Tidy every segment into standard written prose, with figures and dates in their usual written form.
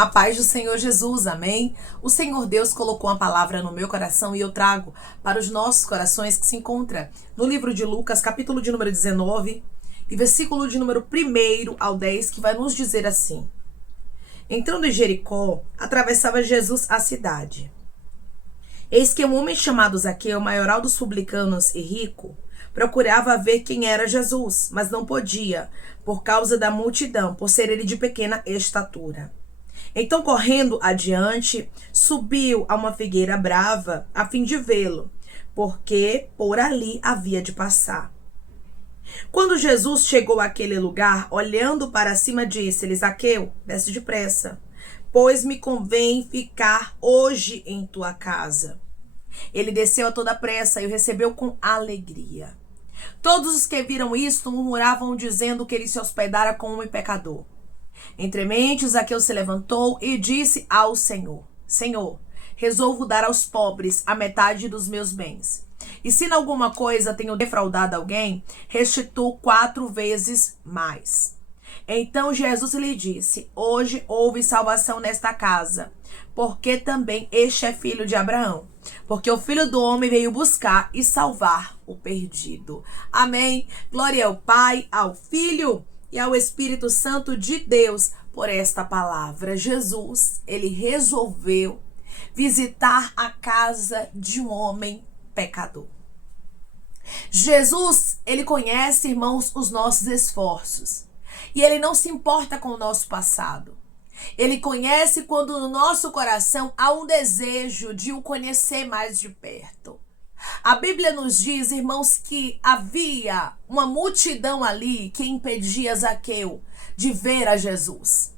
A paz do Senhor Jesus, amém? O Senhor Deus colocou uma palavra no meu coração e eu trago para os nossos corações que se encontra no livro de Lucas, capítulo de número 19 e versículo de número 1 ao 10, que vai nos dizer assim: Entrando em Jericó, atravessava Jesus a cidade. Eis que um homem chamado Zaqueu, maioral dos publicanos e rico, procurava ver quem era Jesus, mas não podia, por causa da multidão, por ser ele de pequena estatura. Então, correndo adiante, subiu a uma figueira brava, a fim de vê-lo, porque por ali havia de passar. Quando Jesus chegou àquele lugar, olhando para cima, disse-lhe: Zaqueu, desce depressa, pois me convém ficar hoje em tua casa. Ele desceu a toda pressa e o recebeu com alegria. Todos os que viram isto murmuravam, dizendo que ele se hospedara com um pecador. Entremente, Zaqueu se levantou e disse ao Senhor: Senhor, resolvo dar aos pobres a metade dos meus bens. E se em alguma coisa tenho defraudado alguém, restituo 4 vezes mais. Então Jesus lhe disse: Hoje houve salvação nesta casa, porque também este é filho de Abraão. Porque o Filho do Homem veio buscar e salvar o perdido. Amém. Glória ao Pai, ao Filho e ao Espírito Santo de Deus por esta palavra. Jesus, ele resolveu visitar a casa de um homem pecador. Jesus, ele conhece, irmãos, os nossos esforços. E ele não se importa com o nosso passado. Ele conhece quando no nosso coração há um desejo de o conhecer mais de perto. A Bíblia nos diz, irmãos, que havia uma multidão ali que impedia Zaqueu de ver a Jesus.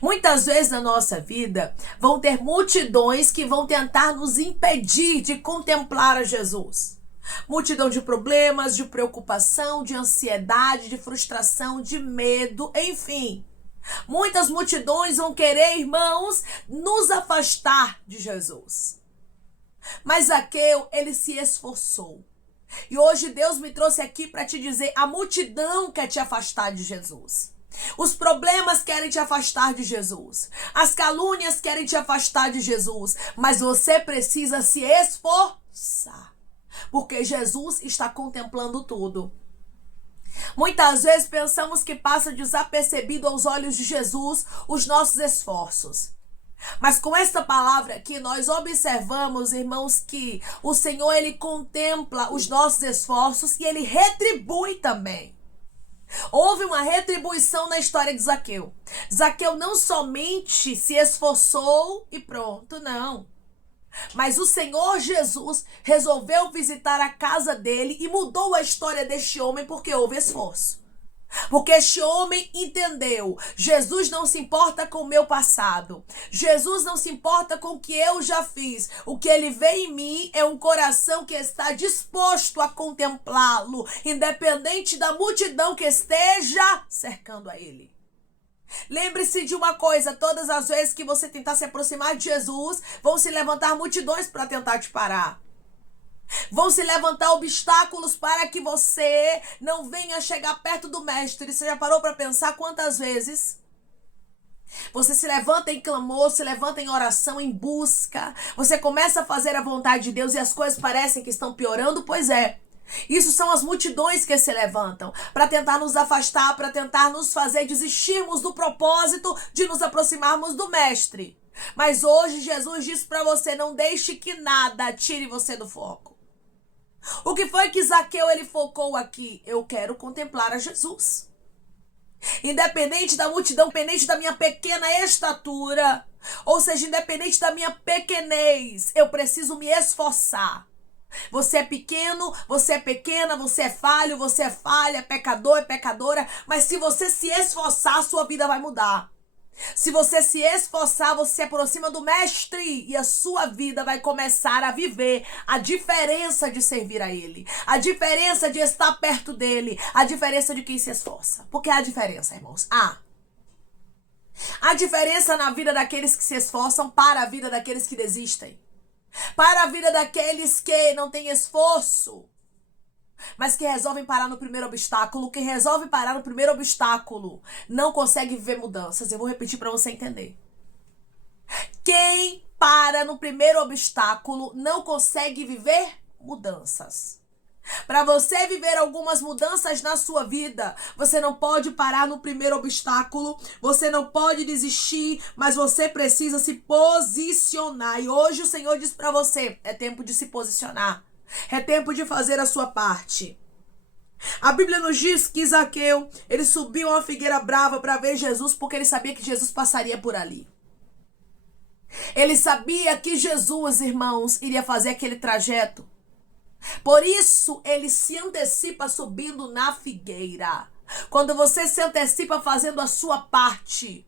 Muitas vezes na nossa vida vão ter multidões que vão tentar nos impedir de contemplar a Jesus. Multidão de problemas, de preocupação, de ansiedade, de frustração, de medo, enfim. Muitas multidões vão querer, irmãos, nos afastar de Jesus. Mas Zaqueu, ele se esforçou. E hoje Deus me trouxe aqui para te dizer: a multidão quer te afastar de Jesus. Os problemas querem te afastar de Jesus. As calúnias querem te afastar de Jesus. Mas você precisa se esforçar, porque Jesus está contemplando tudo. Muitas vezes pensamos que passa desapercebido aos olhos de Jesus os nossos esforços. Mas com esta palavra aqui nós observamos, irmãos, que o Senhor, ele contempla os nossos esforços e ele retribui também. Houve uma retribuição na história de Zaqueu. Zaqueu não somente se esforçou e pronto, não. Mas o Senhor Jesus resolveu visitar a casa dele e mudou a história deste homem porque houve esforço. Porque este homem entendeu: Jesus não se importa com o meu passado. Jesus não se importa com o que eu já fiz. O que ele vê em mim é um coração que está disposto a contemplá-lo, independente da multidão que esteja cercando a ele. Lembre-se de uma coisa: todas as vezes que você tentar se aproximar de Jesus, vão se levantar multidões para tentar te parar. Vão se levantar obstáculos para que você não venha chegar perto do mestre. Você já parou para pensar quantas vezes você se levanta em clamor, se levanta em oração, em busca, você começa a fazer a vontade de Deus e as coisas parecem que estão piorando? Pois é. Isso são as multidões que se levantam para tentar nos afastar, para tentar nos fazer desistirmos do propósito de nos aproximarmos do mestre. Mas hoje Jesus diz para você: não deixe que nada tire você do foco. O que foi que Zaqueu, ele focou aqui? Eu quero contemplar a Jesus. Independente da multidão, independente da minha pequena estatura, ou seja, independente da minha pequenez, eu preciso me esforçar. Você é pequeno, você é pequena, você é falho, você é falha, é pecador, é pecadora, mas se você se esforçar, a sua vida vai mudar. Se você se esforçar, você se aproxima do mestre e a sua vida vai começar a viver a diferença de servir a ele, a diferença de estar perto dele, a diferença de quem se esforça. Porque há diferença, irmãos. Há diferença na vida daqueles que se esforçam para a vida daqueles que desistem, para a vida daqueles que não têm esforço, mas que resolvem parar no primeiro obstáculo. Quem resolve parar no primeiro obstáculo não consegue viver mudanças. Eu vou repetir para você entender. Quem para no primeiro obstáculo não consegue viver mudanças. Para você viver algumas mudanças na sua vida, você não pode parar no primeiro obstáculo, você não pode desistir, mas você precisa se posicionar. E hoje o Senhor diz para você, é tempo de se posicionar. É tempo de fazer a sua parte. A Bíblia nos diz que Zaqueu, ele subiu a uma figueira brava para ver Jesus, porque ele sabia que Jesus passaria por ali. Ele sabia que Jesus, irmãos, iria fazer aquele trajeto. Por isso, ele se antecipa subindo na figueira. Quando você se antecipa fazendo a sua parte,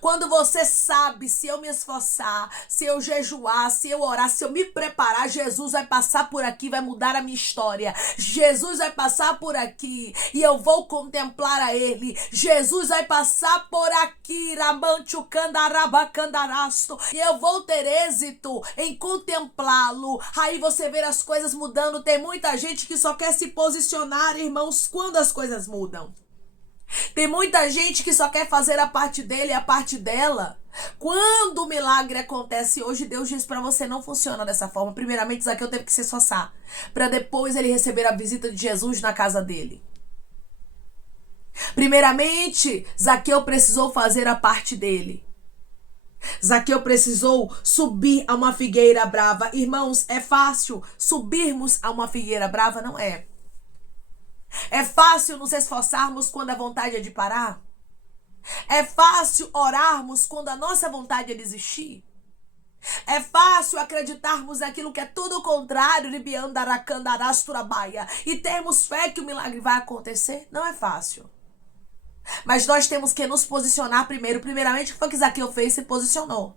quando você sabe, se eu me esforçar, se eu jejuar, se eu orar, se eu me preparar, Jesus vai passar por aqui, vai mudar a minha história. Jesus vai passar por aqui e eu vou contemplar a Ele. Jesus vai passar por aqui, e eu vou ter êxito em contemplá-lo. Aí você vê as coisas mudando. Tem muita gente que só quer se posicionar, irmãos, quando as coisas mudam. Tem muita gente que só quer fazer a parte dele e a parte dela. Quando o milagre acontece hoje, Deus diz para você, não funciona dessa forma. Primeiramente, Zaqueu teve que se esforçar, para depois ele receber a visita de Jesus na casa dele. Primeiramente, Zaqueu precisou fazer a parte dele. Zaqueu precisou subir a uma figueira brava. Irmãos, é fácil subirmos a uma figueira brava? Não é. É fácil nos esforçarmos quando a vontade é de parar? É fácil orarmos quando a nossa vontade é desistir? É fácil acreditarmos naquilo que é tudo o contrário, e termos fé que o milagre vai acontecer? Não é fácil. Mas nós temos que nos posicionar primeiro. Primeiramente, o que foi que Zaqueu fez? Se posicionou.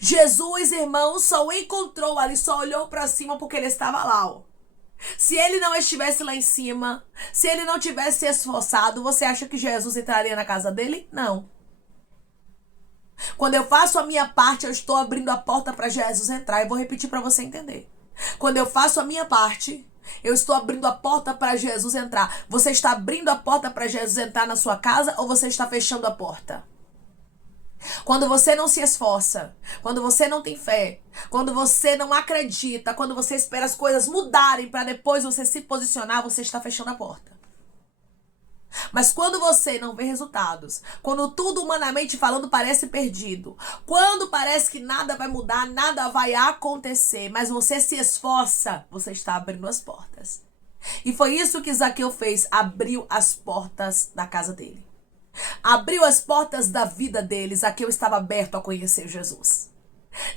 Jesus, irmãos, só o encontrou ali, só olhou para cima porque ele estava lá, ó. Se ele não estivesse lá em cima, se ele não tivesse se esforçado, você acha que Jesus entraria na casa dele? Não. Quando eu faço a minha parte, eu estou abrindo a porta para Jesus entrar. Eu vou repetir para você entender. Quando eu faço a minha parte, eu estou abrindo a porta para Jesus entrar. Você está abrindo a porta para Jesus entrar na sua casa ou você está fechando a porta? Quando você não se esforça, quando você não tem fé, quando você não acredita, quando você espera as coisas mudarem para depois você se posicionar, você está fechando a porta. Mas quando você não vê resultados, quando tudo humanamente falando parece perdido, quando parece que nada vai mudar, nada vai acontecer, mas você se esforça, você está abrindo as portas. E foi isso que Zaqueu fez, abriu as portas da casa dele. Abriu as portas da vida dele. Zaqueu estava aberto a conhecer Jesus.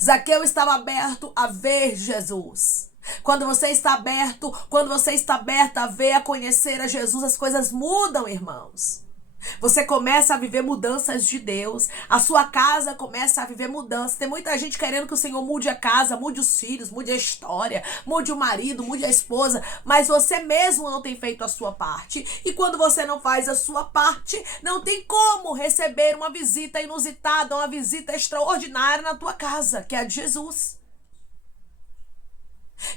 Zaqueu estava aberto a ver Jesus. Quando você está aberto, quando você está aberta a ver, a conhecer a Jesus, as coisas mudam, irmãos. Você começa a viver mudanças de Deus. A sua casa começa a viver mudanças. Tem muita gente querendo que o Senhor mude a casa, mude os filhos, mude a história, mude o marido, mude a esposa. Mas você mesmo não tem feito a sua parte. E quando você não faz a sua parte, não tem como receber uma visita inusitada, uma visita extraordinária na tua casa, que é a de Jesus.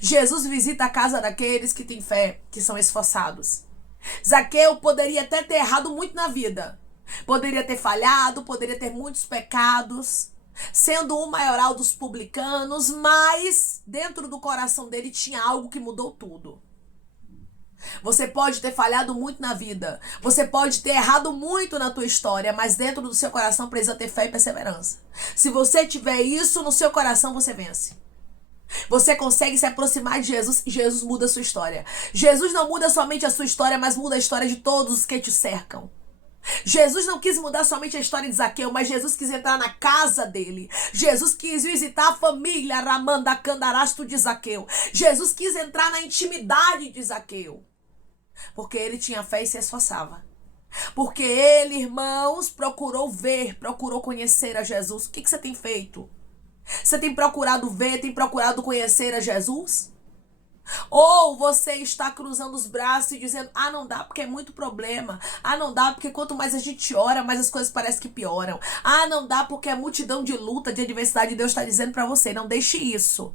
Jesus visita a casa daqueles que têm fé, que são esforçados. Zaqueu poderia até ter errado muito na vida. Poderia ter falhado, poderia ter muitos pecados, sendo o maioral dos publicanos, mas dentro do coração dele tinha algo que mudou tudo. Você pode ter falhado muito na vida, você pode ter errado muito na tua história, mas dentro do seu coração precisa ter fé e perseverança. Se você tiver isso no seu coração, você vence. Você consegue se aproximar de Jesus e Jesus muda a sua história. Jesus não muda somente a sua história, mas muda a história de todos os que te cercam. Jesus não quis mudar somente a história de Zaqueu, mas Jesus quis entrar na casa dele. Jesus quis visitar a família Ramanda Candarasto de Zaqueu. Jesus quis entrar na intimidade de Zaqueu. Porque ele tinha fé e se esforçava. Porque ele, irmãos, procurou ver, procurou conhecer a Jesus. O que você tem feito? Você tem procurado ver, tem procurado conhecer a Jesus? Ou você está cruzando os braços e dizendo, não dá porque é muito problema. Não dá porque quanto mais a gente ora, mais as coisas parecem que pioram. Não dá porque é multidão de luta, de adversidade. Deus está dizendo para você, não deixe isso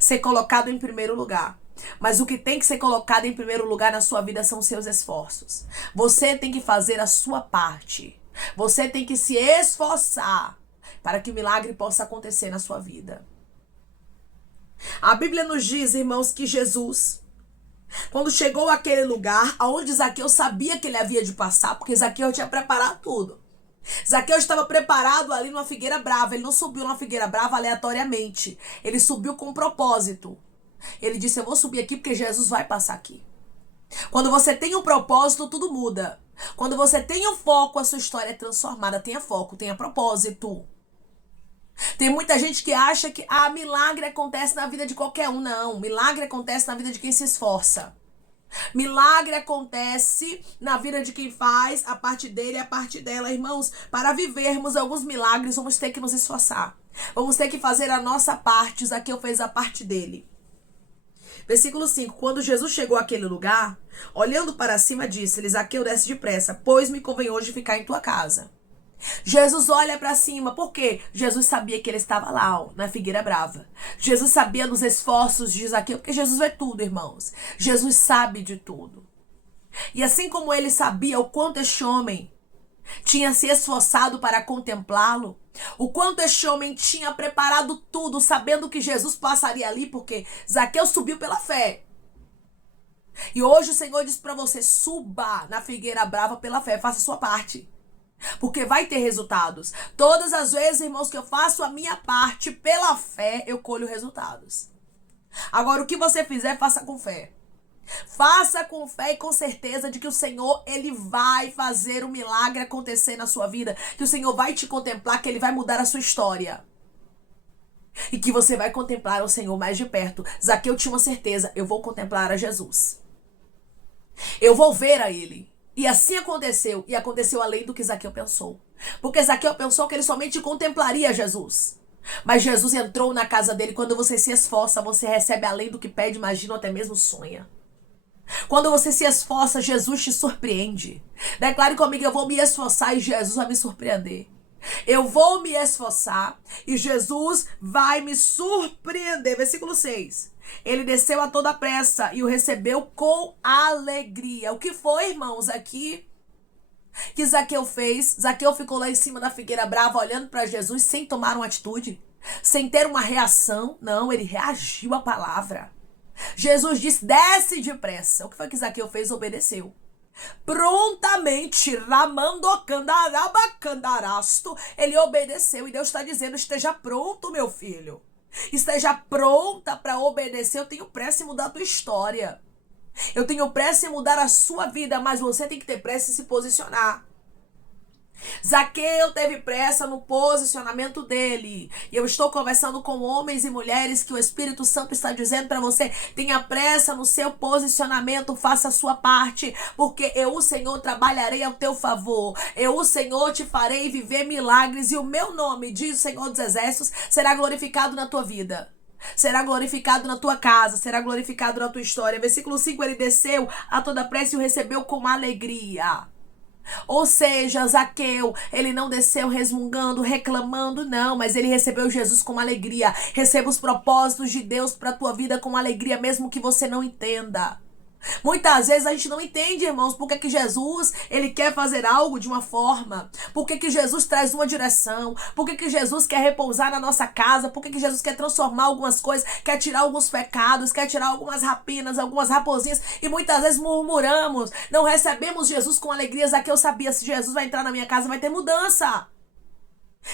ser colocado em primeiro lugar. Mas o que tem que ser colocado em primeiro lugar na sua vida são os seus esforços. Você tem que fazer a sua parte. Você tem que se esforçar para que o milagre possa acontecer na sua vida. A Bíblia nos diz, irmãos, que Jesus, quando chegou àquele lugar, onde Zaqueu sabia que ele havia de passar, porque Zaqueu tinha preparado tudo. Zaqueu estava preparado ali numa figueira brava. Ele não subiu numa figueira brava aleatoriamente. Ele subiu com um propósito. Ele disse, eu vou subir aqui porque Jesus vai passar aqui. Quando você tem um propósito, tudo muda. Quando você tem um foco, a sua história é transformada. Tenha foco, tenha propósito. Tem muita gente que acha que milagre acontece na vida de qualquer um. Não, milagre acontece na vida de quem se esforça. Milagre acontece na vida de quem faz a parte dele e a parte dela. Irmãos, para vivermos alguns milagres, vamos ter que nos esforçar. Vamos ter que fazer a nossa parte. Zaqueu fez a parte dele. Versículo 5. Quando Jesus chegou àquele lugar, olhando para cima, disse-lhe, Zaqueu, desce depressa, pois me convém hoje ficar em tua casa. Jesus olha para cima, por quê? Jesus sabia que ele estava lá, na figueira brava. Jesus sabia dos esforços de Zaqueu, porque Jesus vê tudo, irmãos. Jesus sabe de tudo. E assim como ele sabia o quanto este homem tinha se esforçado para contemplá-lo, o quanto este homem tinha preparado tudo, sabendo que Jesus passaria ali, porque Zaqueu subiu pela fé. E hoje o Senhor diz para você, suba na figueira brava pela fé, faça a sua parte. Porque vai ter resultados. Todas as vezes, irmãos, que eu faço a minha parte pela fé, eu colho resultados. Agora, o que você fizer, faça com fé. Faça com fé e com certeza de que o Senhor, ele vai fazer um milagre acontecer na sua vida. Que o Senhor vai te contemplar, que ele vai mudar a sua história. E que você vai contemplar o Senhor mais de perto. Zaqueu tinha uma certeza, eu vou contemplar a Jesus. Eu vou ver a ele. E assim aconteceu, e aconteceu além do que Zaqueu pensou. Porque Zaqueu pensou que ele somente contemplaria Jesus. Mas Jesus entrou na casa dele. Quando você se esforça, você recebe além do que pede, imagina ou até mesmo sonha. Quando você se esforça, Jesus te surpreende. Declare comigo, eu vou me esforçar e Jesus vai me surpreender. Eu vou me esforçar e Jesus vai me surpreender. Versículo 6. Ele desceu a toda pressa e o recebeu com alegria. O que foi, irmãos, aqui que Zaqueu fez? Zaqueu ficou lá em cima da figueira brava olhando para Jesus sem tomar uma atitude, sem ter uma reação. Não, ele reagiu à palavra. Jesus disse, desce depressa. O que foi que Zaqueu fez? Obedeceu. Prontamente, ramandocandarabacandaраsto, ele obedeceu. E Deus está dizendo, esteja pronto, meu filho. Esteja pronta para obedecer. Eu tenho pressa em mudar a tua história. Eu tenho pressa em mudar a sua vida, mas você tem que ter pressa em se posicionar. Zaqueu teve pressa no posicionamento dele. E eu estou conversando com homens e mulheres que o Espírito Santo está dizendo para você, tenha pressa no seu posicionamento, faça a sua parte, porque eu, o Senhor, trabalharei ao teu favor. Eu, o Senhor, te farei viver milagres e o meu nome, diz o Senhor dos Exércitos, será glorificado na tua vida. Será glorificado na tua casa, será glorificado na tua história. Versículo 5, ele desceu a toda pressa e o recebeu com alegria. Ou seja, Zaqueu, ele não desceu resmungando, reclamando, não, mas ele recebeu Jesus com alegria. Receba os propósitos de Deus para a tua vida com alegria, mesmo que você não entenda. Muitas vezes a gente não entende, irmãos, porque que Jesus, ele quer fazer algo de uma forma, porque que Jesus traz uma direção, porque que Jesus quer repousar na nossa casa, porque que Jesus quer transformar algumas coisas, quer tirar alguns pecados, quer tirar algumas rapinas, algumas raposinhas, e muitas vezes murmuramos, não recebemos Jesus com alegria. Zaqueu sabia, se Jesus vai entrar na minha casa, vai ter mudança.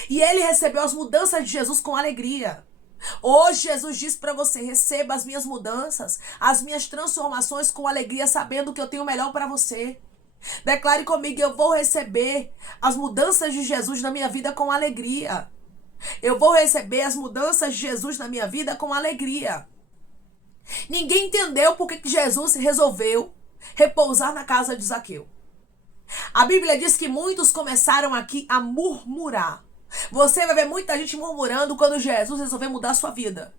E ele recebeu as mudanças de Jesus com alegria. Hoje Jesus diz para você, receba as minhas mudanças, as minhas transformações com alegria, sabendo que eu tenho o melhor para você. Declare comigo, eu vou receber as mudanças de Jesus na minha vida com alegria. Eu vou receber as mudanças de Jesus na minha vida com alegria. Ninguém entendeu por que Jesus resolveu repousar na casa de Zaqueu. A Bíblia diz que muitos começaram aqui a murmurar. Você vai ver muita gente murmurando quando Jesus resolver mudar a sua vida.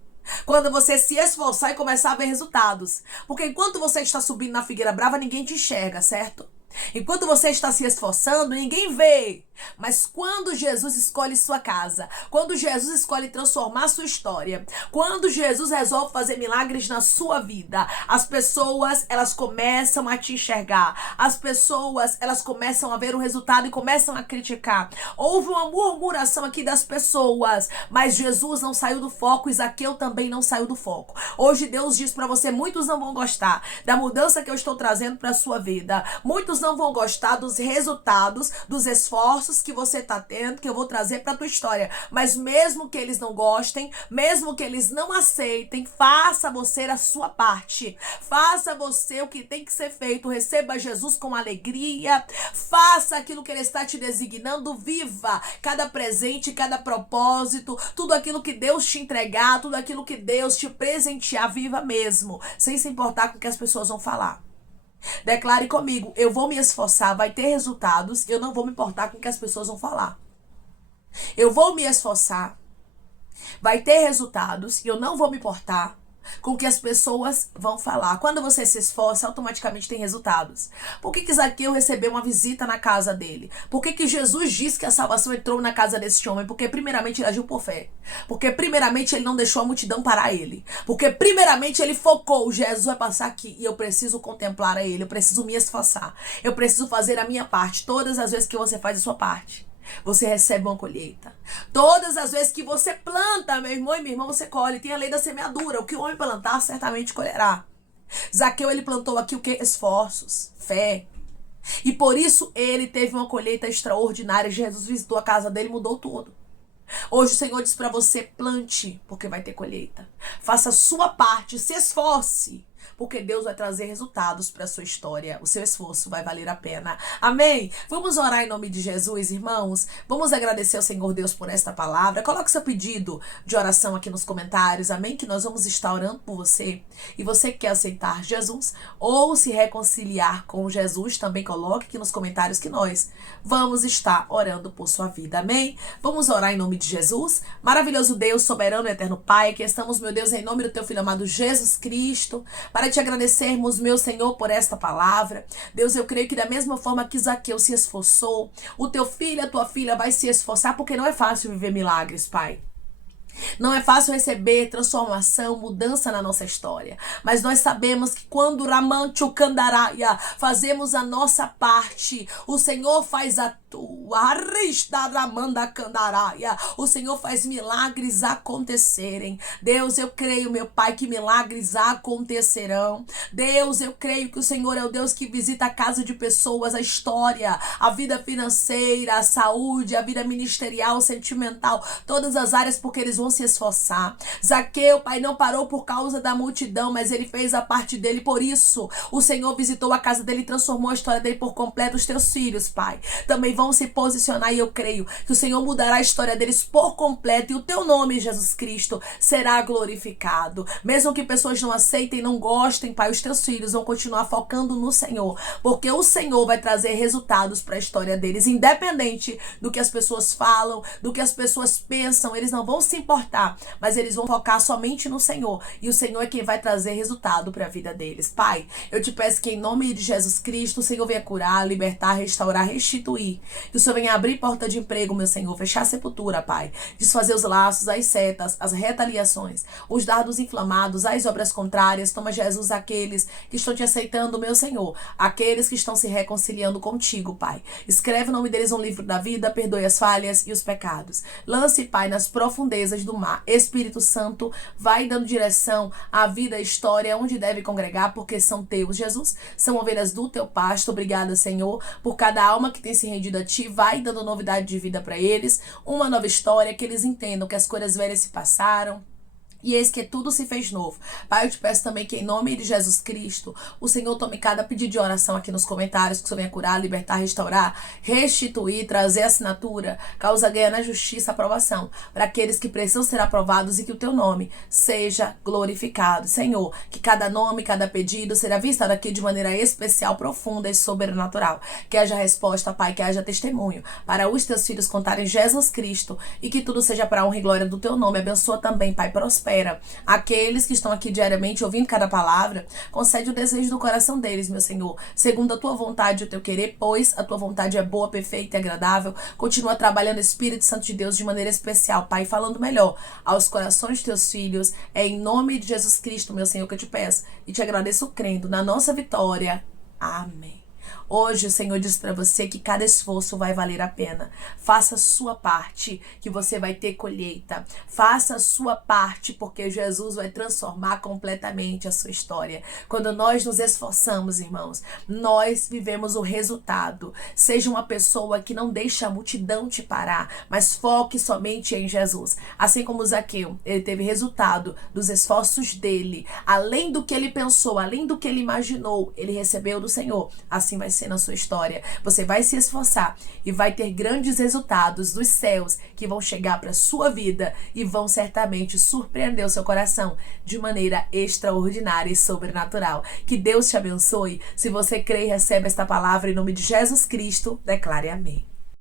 Quando você se esforçar e começar a ver resultados. Porque enquanto você está subindo na figueira brava, ninguém te enxerga, certo? Enquanto você está se esforçando, ninguém vê. Mas quando Jesus escolhe sua casa, quando Jesus escolhe transformar sua história, quando Jesus resolve fazer milagres na sua vida, as pessoas, elas começam a te enxergar. As pessoas, elas começam a ver o resultado e começam a criticar. Houve uma murmuração aqui das pessoas, mas Jesus não saiu do foco e Zaqueu também não saiu do foco. Hoje Deus diz para você, muitos não vão gostar da mudança que eu estou trazendo para a sua vida. Muitos não vão gostar dos resultados, dos esforços que você está tendo, que eu vou trazer para a tua história. Mas mesmo que eles não gostem, mesmo que eles não aceitem, faça você a sua parte. Faça você o que tem que ser feito. Receba Jesus com alegria. Faça aquilo que Ele está te designando. Viva cada presente, cada propósito, tudo aquilo que Deus te entregar, tudo aquilo que Deus te presentear. Viva mesmo, sem se importar com o que as pessoas vão falar. Declare comigo, eu vou me esforçar, vai ter resultados, eu não vou me importar com o que as pessoas vão falar. Eu vou me esforçar, vai ter resultados, e eu não vou me importar com o que as pessoas vão falar. Quando você se esforça, automaticamente tem resultados. Por que Zaqueu recebeu uma visita na casa dele? Por que Jesus disse que a salvação entrou na casa desse homem? Porque primeiramente ele agiu por fé. Porque primeiramente ele não deixou a multidão parar ele. Porque primeiramente ele focou, Jesus vai passar aqui e eu preciso contemplar a ele, eu preciso me esforçar, eu preciso fazer a minha parte. Todas as vezes que você faz a sua parte, você recebe uma colheita. Todas as vezes que você planta, meu irmão e minha irmã, você colhe. Tem a lei da semeadura. O que o homem plantar, certamente colherá. Zaqueu, ele plantou aqui o que? Esforços, fé. E por isso ele teve uma colheita extraordinária. Jesus visitou a casa dele e mudou tudo. Hoje o Senhor diz para você, plante, porque vai ter colheita. Faça a sua parte, se esforce, porque Deus vai trazer resultados para a sua história. O seu esforço vai valer a pena. Amém? Vamos orar em nome de Jesus, irmãos. Vamos agradecer ao Senhor Deus por esta palavra. Coloque seu pedido de oração aqui nos comentários. Amém? Que nós vamos estar orando por você. E você que quer aceitar Jesus ou se reconciliar com Jesus, também coloque aqui nos comentários que nós vamos estar orando por sua vida. Amém? Vamos orar em nome de Jesus. Maravilhoso Deus, soberano e eterno Pai, que estamos, meu Deus, em nome do teu Filho amado Jesus Cristo, para te agradecermos, meu Senhor, por esta palavra. Deus, eu creio que da mesma forma que Zaqueu se esforçou, o teu filho, a tua filha vai se esforçar, porque não é fácil viver milagres, Pai. Não é fácil receber transformação, mudança na nossa história. Mas nós sabemos que quando Ramancho Candaraia fazemos a nossa parte, o Senhor faz a tua. O Senhor faz milagres acontecerem. Deus, eu creio, meu Pai, que milagres acontecerão. Deus, eu creio que o Senhor é o Deus que visita a casa de pessoas, a história, a vida financeira, a saúde, a vida ministerial, sentimental, todas as áreas, porque eles vão se esforçar. Zaqueu, Pai, não parou por causa da multidão, mas ele fez a parte dele. Por isso, o Senhor visitou a casa dele e transformou a história dele por completo. Os teus filhos, Pai, também vão se posicionar, e eu creio que o Senhor mudará a história deles por completo, e o teu nome, Jesus Cristo, será glorificado. Mesmo que pessoas não aceitem, não gostem, Pai, os teus filhos vão continuar focando no Senhor, porque o Senhor vai trazer resultados para a história deles, independente do que as pessoas falam, do que as pessoas pensam. Eles não vão se importar, mas eles vão focar somente no Senhor, e o Senhor é quem vai trazer resultado para a vida deles. Pai, eu te peço que em nome de Jesus Cristo, o Senhor venha curar, libertar, restaurar, restituir, que o Senhor venha abrir porta de emprego, meu Senhor, fechar a sepultura, Pai, desfazer os laços, as setas, as retaliações, os dardos inflamados, as obras contrárias. Toma, Jesus, aqueles que estão te aceitando, meu Senhor, aqueles que estão se reconciliando contigo, Pai. Escreve o nome deles no livro da vida, perdoe as falhas e os pecados. Lance, Pai, nas profundezas do mar. Espírito Santo, vai dando direção à vida, à história, onde deve congregar, porque são teus, Jesus, são ovelhas do teu pasto. Obrigada, Senhor, por cada alma que tem se rendido a ti. Vai dando novidade de vida para eles, uma nova história, que eles entendam que as coisas velhas se passaram e eis que tudo se fez novo. Pai, eu te peço também que em nome de Jesus Cristo, o Senhor tome cada pedido de oração aqui nos comentários, que o Senhor venha curar, libertar, restaurar, restituir, trazer assinatura, causa ganha na justiça, aprovação, para aqueles que precisam ser aprovados, e que o teu nome seja glorificado. Senhor, que cada nome, cada pedido será visto aqui de maneira especial, profunda e sobrenatural. Que haja resposta, Pai, que haja testemunho para os teus filhos contarem Jesus Cristo, e que tudo seja para a honra e glória do teu nome. Abençoa também, Pai, prospera prospera. Aqueles que estão aqui diariamente ouvindo cada palavra, concede o desejo do coração deles, meu Senhor, segundo a tua vontade e o teu querer, pois a tua vontade é boa, perfeita e agradável. Continua trabalhando, Espírito Santo de Deus, de maneira especial, Pai, falando melhor aos corações de teus filhos. É em nome de Jesus Cristo, meu Senhor, que eu te peço e te agradeço crendo na nossa vitória. Amém. Hoje o Senhor diz para você que cada esforço vai valer a pena. Faça a sua parte, que você vai ter colheita. Faça a sua parte, porque Jesus vai transformar completamente a sua história. Quando nós nos esforçamos, irmãos, nós vivemos o resultado. Seja uma pessoa que não deixa a multidão te parar, mas foque somente em Jesus. Assim como Zaqueu, ele teve resultado dos esforços dele. Além do que ele pensou, além do que ele imaginou, ele recebeu do Senhor. Assim vai ser na sua história. Você vai se esforçar e vai ter grandes resultados dos céus que vão chegar para sua vida e vão certamente surpreender o seu coração de maneira extraordinária e sobrenatural. Que Deus te abençoe. Se você crê e recebe esta palavra em nome de Jesus Cristo, declare amém.